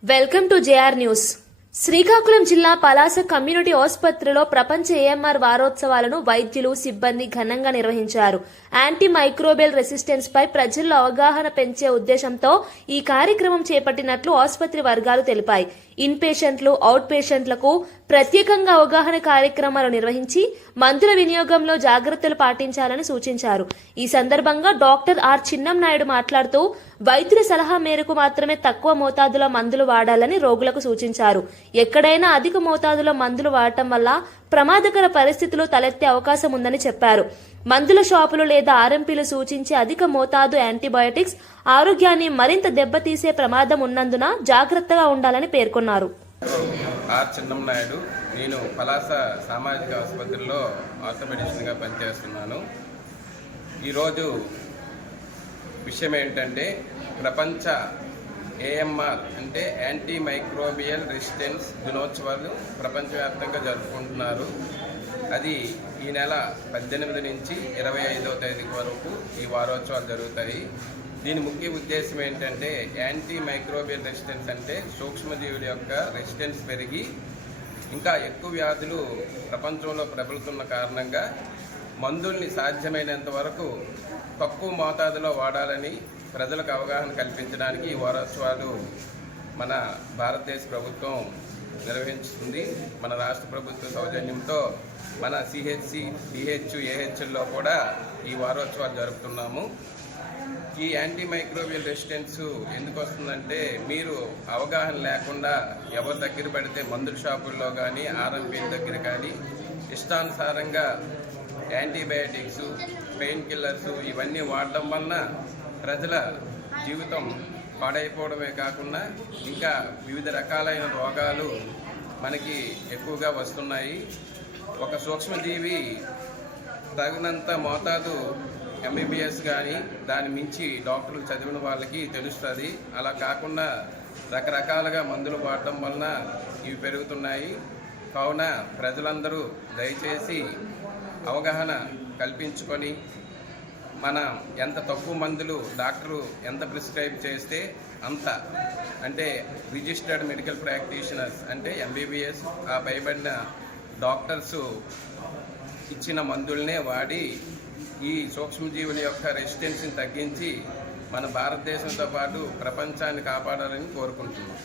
Welcome to JR News. Srikakulam జిల్లా Palasa community ఆసుపత్రిలో ప్రపంచ ఏఎంఆర్ వారోత్సవాలను వైద్యులు సిబ్బంది ఘనంగా నిర్వహించారు. యాంటీ మైక్రోబియల్ రెసిస్టెన్స్ పై ప్రజల్లో అవగాహన పెంచే ఉద్దేశంతో ఈ కార్యక్రమం చేపట్టినట్లు ఆసుపత్రి వర్గాలు తెలిపాయి. ఇన్ పేషెంట్లు అవుట్ పేషెంట్లకు ప్రత్యేకంగా అవగాహన కార్యక్రమాలు నిర్వహించి మందుల వినియోగంలో జాగ్రత్తలు పాటించాలని సూచించారు. ఈ సందర్భంగా డాక్టర్ ఆర్ చిన్నం నాయుడు మాట్లాడుతూ వైద్యుల సలహా మేరకు మాత్రమే తక్కువ మోతాదులో మందులు వాడాలని రోగులకు సూచించారు. ఎక్కడైనా అధిక మోతాదులో మందులు వాడటం వల్ల ప్రమాదకర పరిస్థితులు తలెత్తే అవకాశం ఉందని చెప్పారు. మందుల షాపులు లేదా ఆర్ఎంపీలు సూచించే అధిక మోతాదు యాంటీబయాటిక్స్ ఆరోగ్యాన్ని మరింత దెబ్బతీసే ప్రమాదం ఉన్నందున జాగ్రత్తగా ఉండాలని పేర్కొన్నారు. ఆర్ నాయుడు. నేను పలాస సామాజిక ఆసుపత్రిలో ఆర్థోపెడిషన్గా పనిచేస్తున్నాను. ఈరోజు విషయం ఏంటంటే ప్రపంచ ఏఎంఆర్ అంటే యాంటీ మైక్రోబియల్ రెసిస్టెన్స్ దినోత్సవాలు ప్రపంచవ్యాప్తంగా జరుపుకుంటున్నారు. అది ఈ నెల పద్దెనిమిది నుంచి ఇరవై ఐదవ తేదీ వరకు ఈ వారోత్సవాలు జరుగుతాయి. దీని ముఖ్య ఉద్దేశం ఏంటంటే యాంటీ మైక్రోబియల్ రెసిస్టెన్స్ అంటే సూక్ష్మజీవుల యొక్క రెసిస్టెన్స్ పెరిగి ఇంకా ఎక్కువ వ్యాధులు ప్రపంచంలో ప్రబలుతున్న కారణంగా మందుల్ని సాధ్యమైనంత వరకు తక్కువ మోతాదులో వాడాలని ప్రజలకు అవగాహన కల్పించడానికి ఈ వారోత్సవాలు మన భారతదేశ ప్రభుత్వం నిర్వహించుతుంది. మన రాష్ట్ర ప్రభుత్వ సౌజన్యంతో మన సిహెచ్సి డిహెచ్ ఏహెచ్ఎల్లో కూడా ఈ వారోత్సవాలు జరుపుతున్నాము. ఈ యాంటీ మైక్రోవియల్ రెసిస్టెన్స్ ఎందుకు వస్తుందంటే మీరు అవగాహన లేకుండా ఎవరి దగ్గర పడితే మందుల షాపుల్లో కానీ ఆర్ఎంపీల దగ్గర కానీ ఇష్టానుసారంగా యాంటీబయాటిక్స్ పెయిన్ కిల్లర్స్ ఇవన్నీ వాడడం వలన ప్రజల జీవితం పాడైపోవడమే కాకుండా ఇంకా వివిధ రకాలైన రోగాలు మనకి ఎక్కువగా వస్తున్నాయి. ఒక సూక్ష్మజీవి తగినంత మోతాదు ఎంబీబీఎస్ కానీ దాని మించి డాక్టర్లు చదివిన వాళ్ళకి తెలుస్తుంది. అలా కాకుండా రకరకాలుగా మందులు వాడటం వలన ఇవి పెరుగుతున్నాయి. కావున ప్రజలందరూ దయచేసి అవగాహన కల్పించుకొని మన ఎంత తక్కువ మందులు డాక్టరు ఎంత ప్రిస్క్రైబ్ చేస్తే అంత అంటే రిజిస్టర్డ్ మెడికల్ ప్రాక్టీషనర్స్ అంటే ఎంబీబీఎస్ ఆ భయపడిన డాక్టర్సు ఇచ్చిన మందులనే వాడి ఈ సూక్ష్మజీవుల యొక్క రెసిస్టెన్స్ని తగ్గించి మన భారతదేశంతో పాటు ప్రపంచాన్ని కాపాడాలని కోరుకుంటున్నాం.